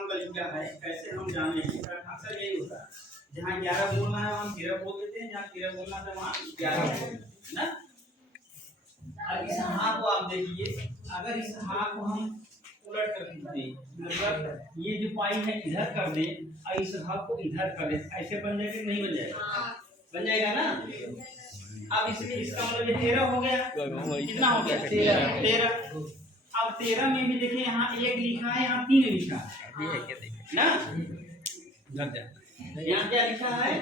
आसान तरीका है कैसे हम जानेंगे। अक्सर यही होता है, जहाँ 11 बोलना है वहाँ 13 बोल देते हैं, जहाँ 13 बोलना है वहाँ 11 बोल देते हैं ना। अब इस हाँ को आप देखिए, अगर इस हाँ को हम उलट कर दें, मतलब ये जो पाई है इधर कर दें और इस हाँ को इधर कर दें, ऐसे बन जाएगा नहीं बन जाएगा? बन जाएगा ना। अब इसमें इसका मतलब ये 13 हो गया, कितना हो गया 13। अब 13 में भी देखिए यहाँ 1 लिखा है, यहाँ 3 लिखा है ना। यहाँ क्या लिखा है?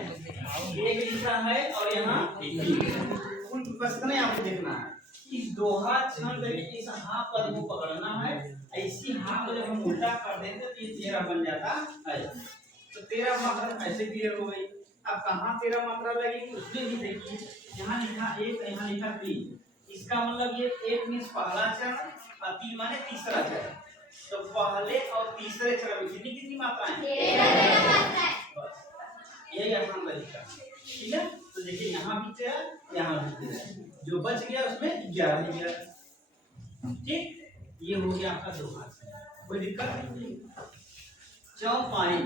1 लिखा है और यहाँ 3। बस इतना आपको देखना है कि दोहा छंद में इस हाँ पद को पकड़ना है। ऐसी हाँ को जब हम उल्टा कर देते तो ये 13 बन जाता है। तो 13 मात्रा ऐसे क्लियर हो गई। अब कहाँ 13 मात्रा लगेगी उसमें भी देखिए, यहाँ लिखा 1, यहाँ लिखा 3। इसका मतलब ये 1 मीन्स पहला चरण और 3 माने तीसरा चरण। तो पहले और तीसरे चरण में कितनी कितनी मात्राएं? 13। यही आसान तरीका, ठीक है। तो देखिए यहाँ भी 13, यहाँ भी 13, जो बच गया उसमें 11 ही 11। ठीक, ये हो गया आपका दोहा। कोई दिक्कत नहीं। चौपाई,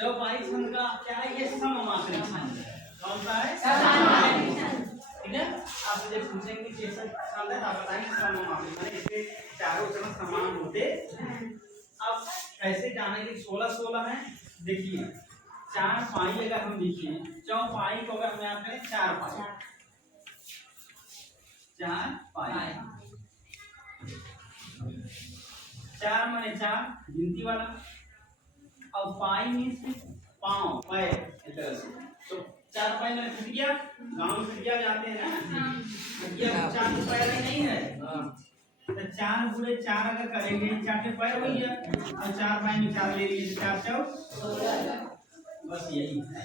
चौपाई छंद का क्या है? ये सममात्री छंद है। कौन सा है? सममात्री छंद, ठीक है। आप मुझे पूछेंगे कैसा छंद है, आप बताएंगे सममात्री माने इसके चारों चरण समान होते। अब कैसे जानेंगे? 16-16 है। देखिए 4 पाई अगर हम लिखें, चौपाई को अगर हम यहाँ करें 4 पाई, 4 पाई, 4 माने 4 गिनती वाला, और पाई मीन्स पाँव, पैर, इस तरह से। तो 4 पाई में खटिया, गांव में खटिया जाते हैं ना, खटिया 4 पैर नहीं है। तो 4 गुणे 4 अगर करेंगे 4 के पैर हो गया, और 4 पाई में 4 ले लीजिए, 4 चौक 16। बस यही है,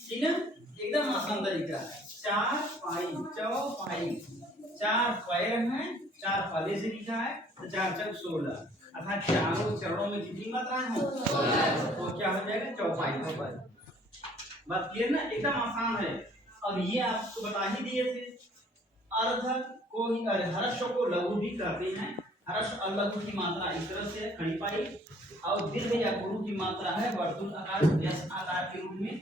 ठीक है। एकदम आसान तरीका है। 4 पाई, चौपाई, 4 पैर हैं, 4 पले से लिखा है, तो 4 चौक 16, अर्थात चारों चरणों में कितनी मात्राएं हो? 16। तो क्या हो जाएगा? चौपाई का पद। बात क्लियर ना? एकदम आसान है। और ये आपको बता ही दिए थे, अर्ध को ही हर्ष को लघु भी कहते हैं। हर्ष और लघु की मात्रा इस तरह से खड़ी पाई, और दीर्घ या गुरु की मात्रा है वर्तुल आकार, यस आकार के रूप में।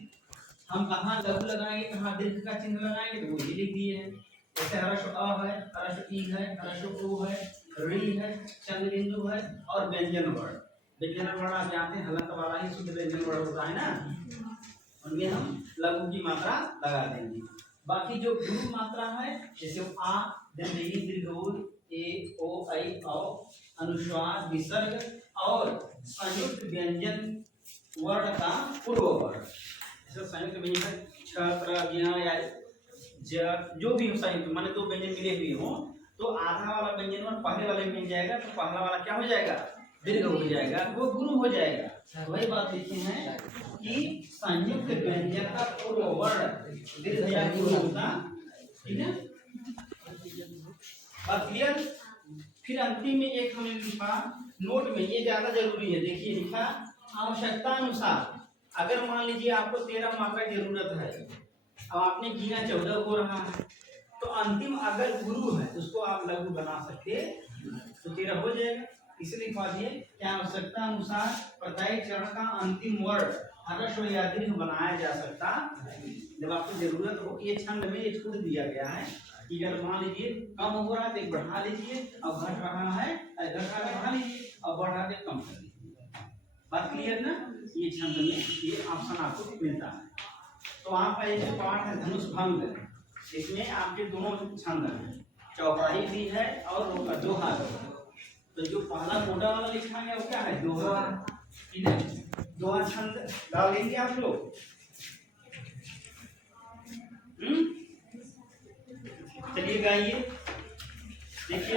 हम कहाँ लघु लगाएंगे, कहाँ दीर्घ का चिन्ह लगाएंगे, तो वो ही लिख दिए हैं। जैसे हर्ष अ है, हर्ष ई है, हर्ष उ है, ऋ है, चंद्र बिंदु है, और व्यंजन वर्ण। व्यंजन वर्ण आप जानते हैं हलंत वाला ही शुद्ध व्यंजन वर्ण होता है ना, उनमें हम लघु की मात्रा लगा देंगे। बाकी जो गुरु मात्रा है, जैसे आ, दंडनी, दीर्घ, ए, ओ, ऐ, औ, अनुस्वार, विसर्ग और संयुक्त व्यंजन वर्ण का पूर्व वर्ण। जैसे संयुक्त व्यंजन छत्र, ज्ञ या ज, जो भी हो संयुक्त माने 2 व्यंजन मिले हुए हो, तो आधा वाला व्यंजन वर्ण पहले वाले में मिल जाएगा, तो पहला वाला क्या हो जाएगा? दीर्घ हो जाएगा, वो गुरु हो जाएगा। तो वही बात लिखे हैं कि संयुक्त व्यंजन का पूर्व वर्ण दीर्घ या गुरु होता, ठीक है। बात क्लियर? फिर अंतिम में एक हमने लिखा नोट में, ये ज्यादा जरूरी है। देखिए लिखा आवश्यकता अनुसार, अगर मान लीजिए आपको 13 मात्रा की जरूरत है, अब आपने गिना 14 हो रहा है, तो अंतिम अगर गुरु है उसको आप लघु बना सकते, तो 13 हो जाएगा। इसलिए लिखवा दिए कि आवश्यकता अनुसार प्रत्येक चरण का अंतिम वर्ण हर्ष या दीर्घ बनाया जा सकता है जब आपको जरूरत हो। ये छंद में ये छूट दिया गया है कि अगर मान लीजिए कम हो रहा है तो एक बढ़ा लीजिए, और घट रहा है घट रहा है बढ़ा लीजिए, और बढ़ा दे कम कर लीजिए। बात क्लियर ना? ये छंद में ये ऑप्शन आपको मिलता है। तो आपका एक पाठ है धनुष भंग, इसमें आपके दोनों छंद हैं, चौपाई भी है और दोहा भी। तो जो पहला मोटा वाला लिखा गया वो क्या है? दोहा, ठीक है। दोहा छंद गा लेंगे आप लोग? चलिए गाइए, देखिए।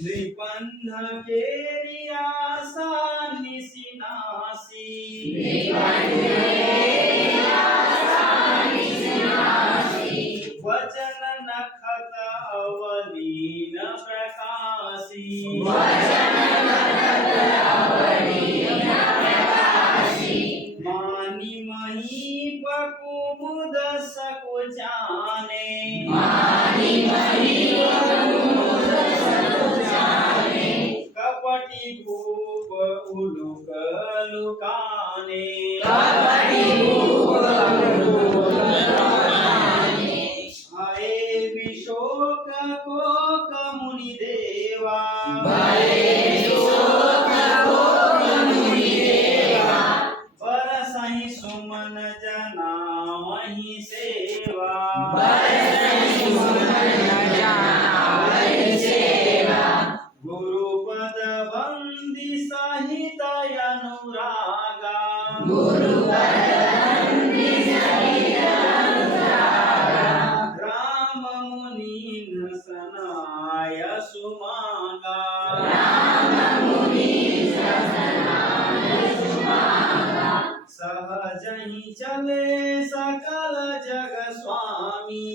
निबंध के रियासा निसिनासी, वचन नखत अवलीन प्रकाशी, लुकाने भये विशोक कोक मुनि देवा बरसहि सुमन जना वही सेवा गुरुपद बंदी सहित अनुरागा राम मुनि नसनाय सुमागा सहजहि चले सकल जग स्वामी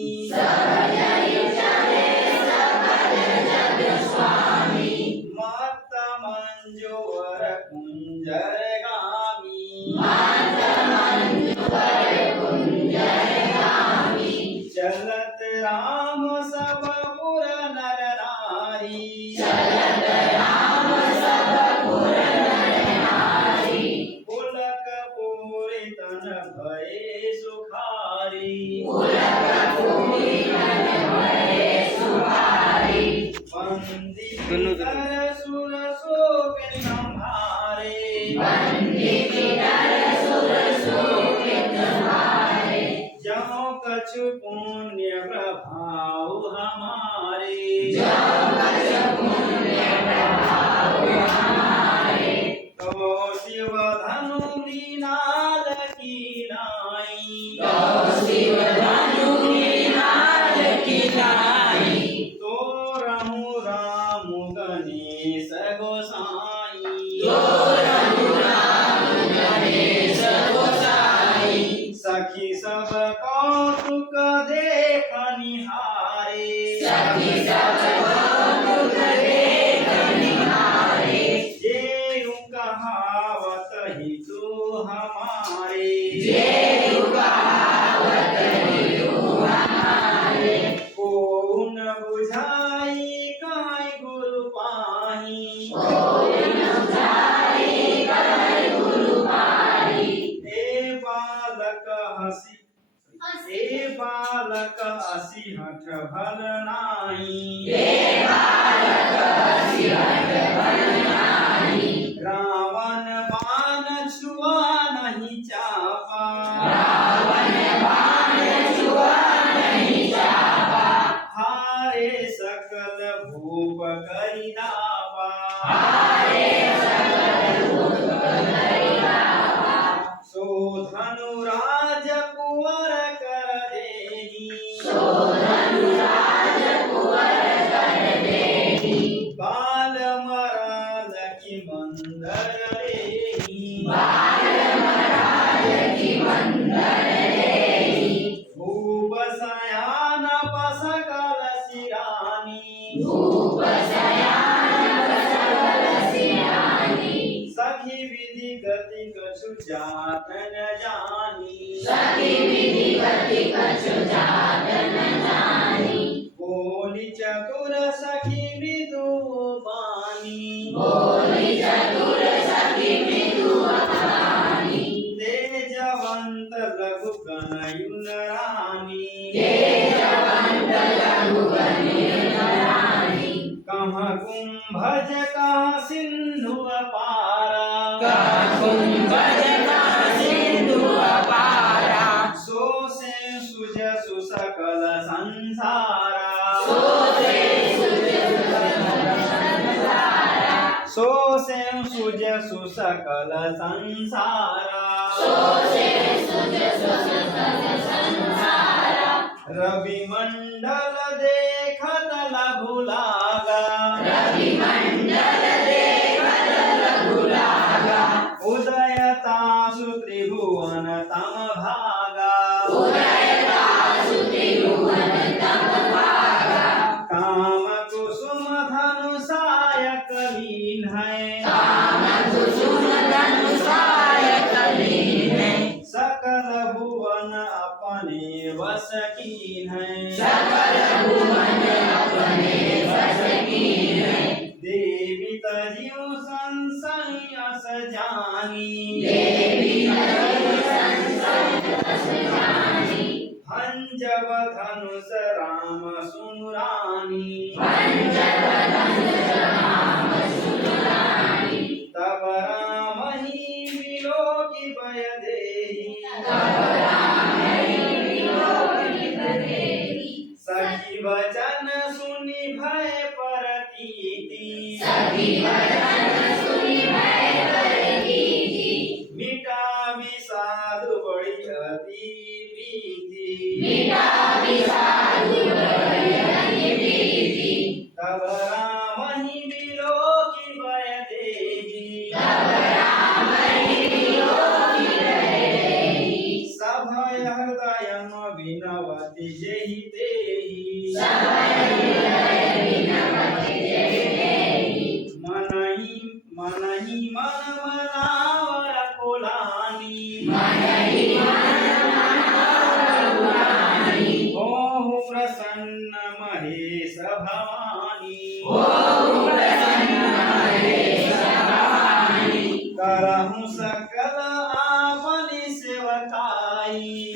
मत मंजोर कुंजर गामी चलत राम सब पुर नर नारी पुलक पूरी तन भये सुखारी बंदी कर सुर शोक निगंभारे जौ कछु पुण्य प्रभाव हमारे तो शिव धनु मृणाल की नाई तो रमु राम गणेश गोसाई सखी सब कौतुक देख निहारे जेऊ कहावत ही तू हमारे को न बुझाई काई गुरु पाही ए बालक हसी हठ भल नाही रावण बाण छुआ नहीं चापा हारे सकल भूप करि दावा सो धनुराज कुंवर कर देहि बाल मराल की मंदर रेहि भूप सयान पसकल सिरानी सखी विधि गति कछु जात न जानी बोली चतुर सखी विदुमानी तेजवंत लघु गणयुन रानी कहाँ कुंभज कहाँ सिंधु अपारा सो से सुज सुसकल संसारा सो से सुज सुसकल संसारा रवि मंडल देखत लघु लागा उदय तासु त्रिभुवन तम भागा काम कुसुम धनु सायक लीन है सकल भुवन अपने वश कीन है देवी तजियो संशय अस जानी भंजब धनुष राम सुनु रानी तब राम ही विलोकी भय देहि सखी वचन सुनि भय परतीति मिटा विषाद बड़ी अति प्रीति तब राम ही विलोकी भय देहि सभय हृदय विनवति जेहि देहि मनहि मनहि मन मनावर कोलानी ओहु प्रसन्न महेश भवानी करहु सकल आपनि सेवकाई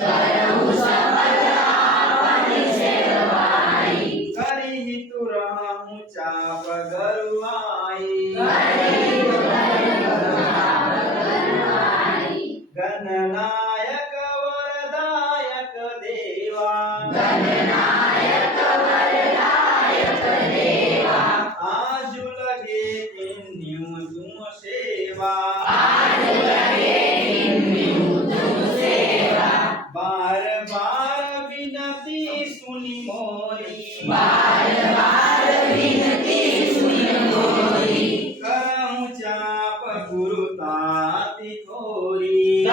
करिहि तुरहु चाप गरुआई गणनायक वरदायक देवा आजु लगे किन्यु तुम सेवा बार बार विनती सुनि मोरी करहु चाप गुरु ताति थोरी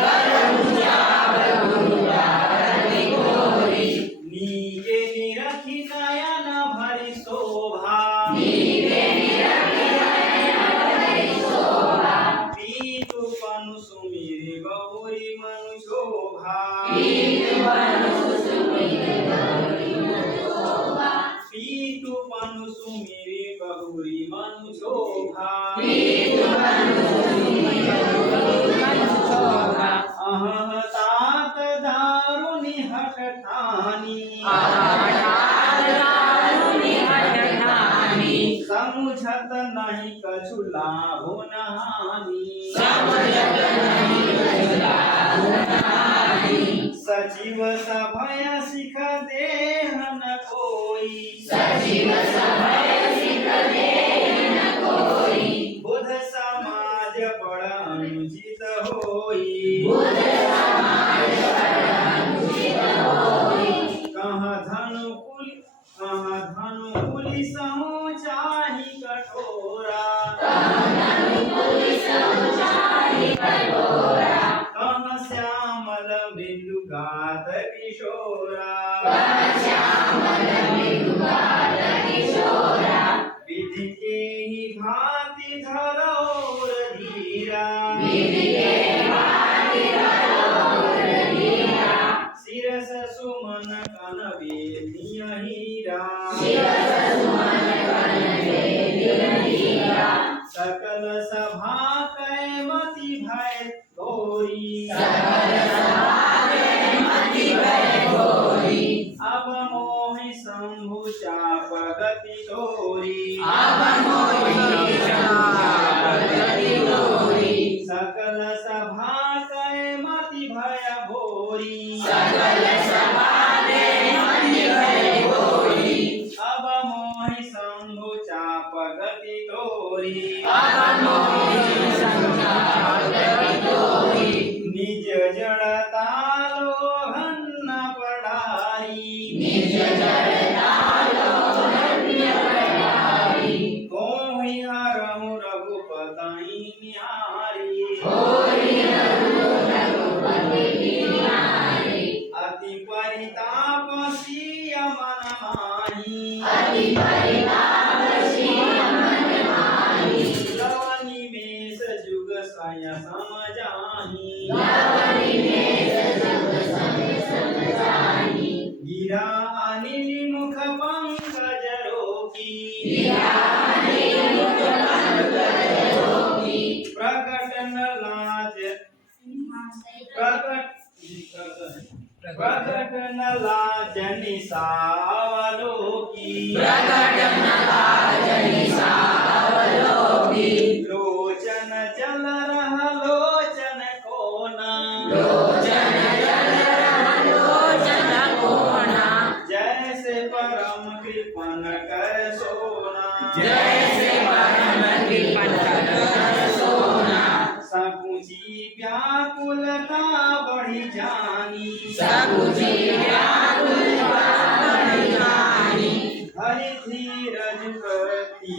नीके निरखि नयन भरि शोभा पीतु पनु सुमिरि गौरी मनु शोभा पीतु पनु सुमिरि गौरी मनु शोभा अहं तात दारुनि हठ ठानी समुझत नहीं कछु लाभो न हानि सचिव सभय सिख देह न कोई बुध समाज बड़ अनुचित होई कहाँ धनु पुलिसहु चाहि कठोरा कहाँ श्यामल बिंदु गात किशोरा विधि के ही भांति धरोर धीरा शिरस सुमन कन वेदिय हीरा सकल सभा कै मति भय गौरी अब मोहि शंभु चाप गति तोरी सकल सभा कै मति भय भोरी अब मोहि शंभु चाप गति तोरी निज जड़ता लोहन न पढ़ाई कोहि हरहु रघुपति निहारी अति परिताप सिय मन माही लवनी मेष जुग सय समजाही गिरा अनिल मुख पंकज रोकी प्रकट न लाज प्रकट न लाजनि सावलोकी लोचन जल रह लोचन कोना जैसे परम कृपन कर सोना सकुची व्याकुलता बढ़ी जानी हरि धीरज करती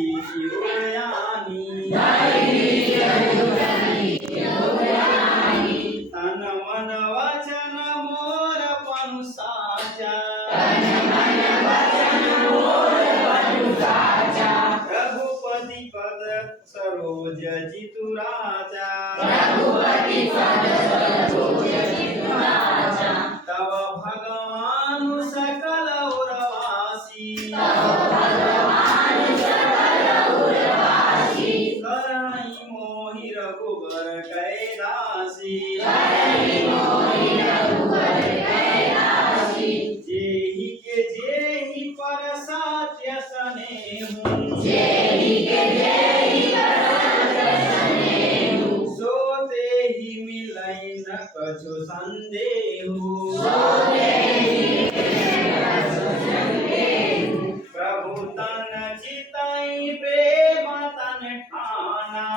उड़यानी तन मन वचन मोर पनु साचा रघुपति पद सरोज जितु राजा तब भगवान सकल उरवासी करई मोहि रघुबर कैलासी जेहि के जेहि पर सात्य स्नेहु सो तेहि मिलै न कछु संदेहु प्रभु तन चितई प्रेम तन ठाना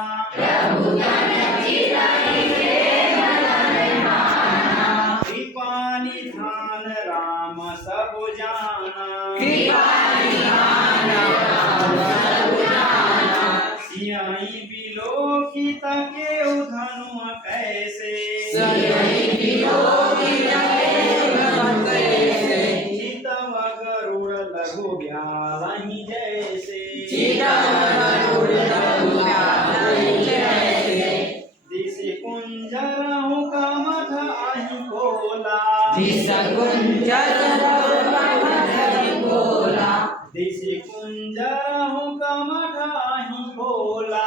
कृपा निधान राम सब जाना सियाई बिलोकित के धनुष कैसे चितव गरुड़ लघु व्यालहि जैसे दिशि कुंजरहु कमठ आहि कोला दिशि कुंजरहु कमठ आहि कोला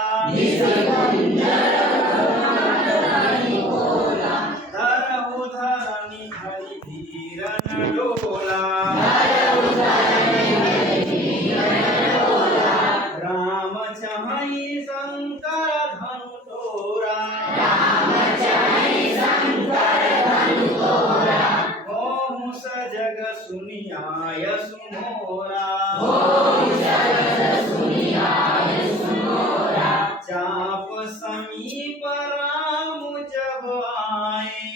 धरहु धरनी हरि धीरन डोला राम चाहि शंकर धनु तोरा होहु सजग सुनियाय सुमोरा चाप समीप राम जब आए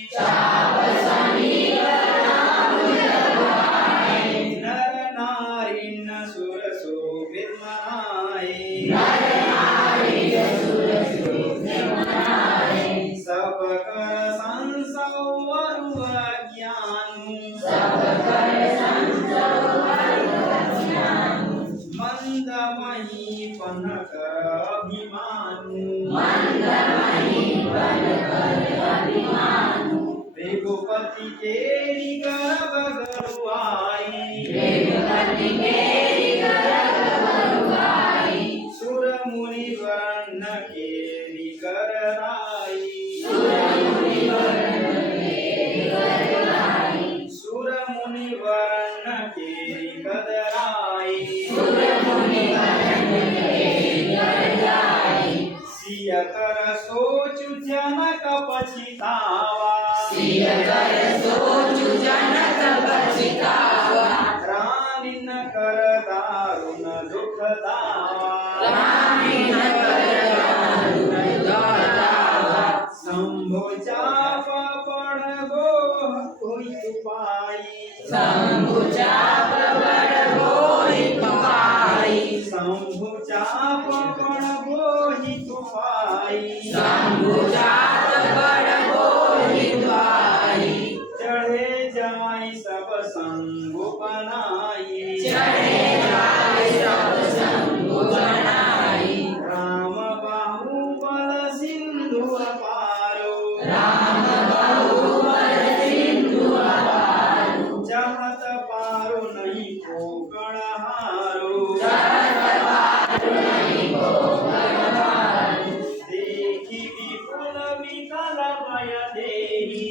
नर नारी न सुर शोभित मनाए सब कर संसवर अज्ञानु मंद मही पनक अभिमानु रघुपति केरी गर्भ गरुआई सुर मुनि वर्ण केरी करराई सुर मुनि वर्ण केरी कदराई सिय कर सोचु जनक पछितावा रानी न कर दारुण दुख दावा शंभु चाप पड़बो कोई उपाई शंभु चाप पड़बो ही तुफाई चढ़े जाई सब संगु बनाई राम बाहुबल सिंधु अपारो जहत पारो नहीं को गणहारो देखी विपुल विकल भय देहि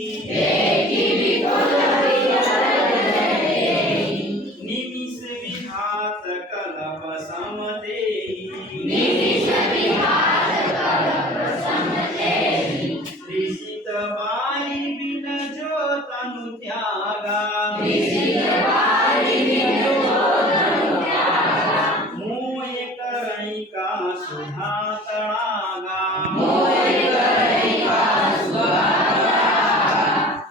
निमिष विघात कलप सम देहि ऋषित बाई बिन जो तनु त्यागा मोय करई का सुधा तड़ागा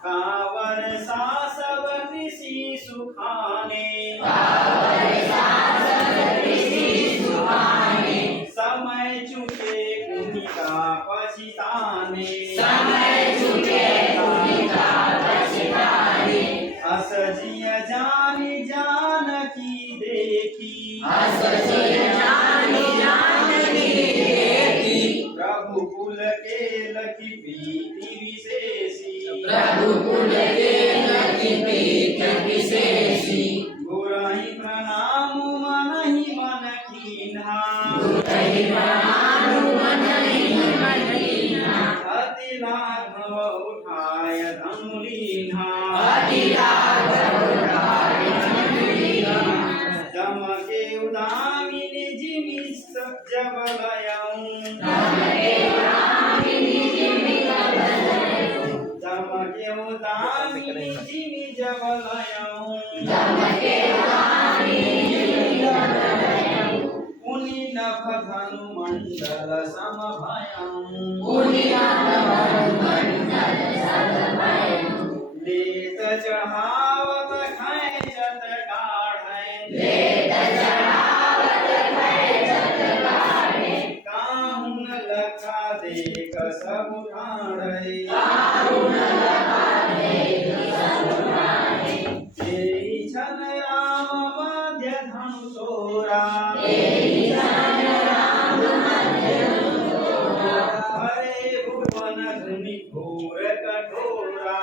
कावर सा सब कृषि सुखाने समय चुके कुनिका पछिताने अस जिय जानि जानकी देखी प्रभु कुल के लखी प्रीति विशेषी गुरहि प्रणाम मनहि मन कीन्हा अति लाघव उठाय धनु लीन्हा जम के उदामिनी जिमि जब लयऊं जम के उदामिनी जिमि जब लयऊं उनि नभ धनु मंडल सम भयऊं लेत चढ़ावत खैचत काढ़ै काहुन लखा देख सब ठाढ़ै जेहि छन राम मध्य धनु तोरा हरे भुवन धुनि घोर कठोरा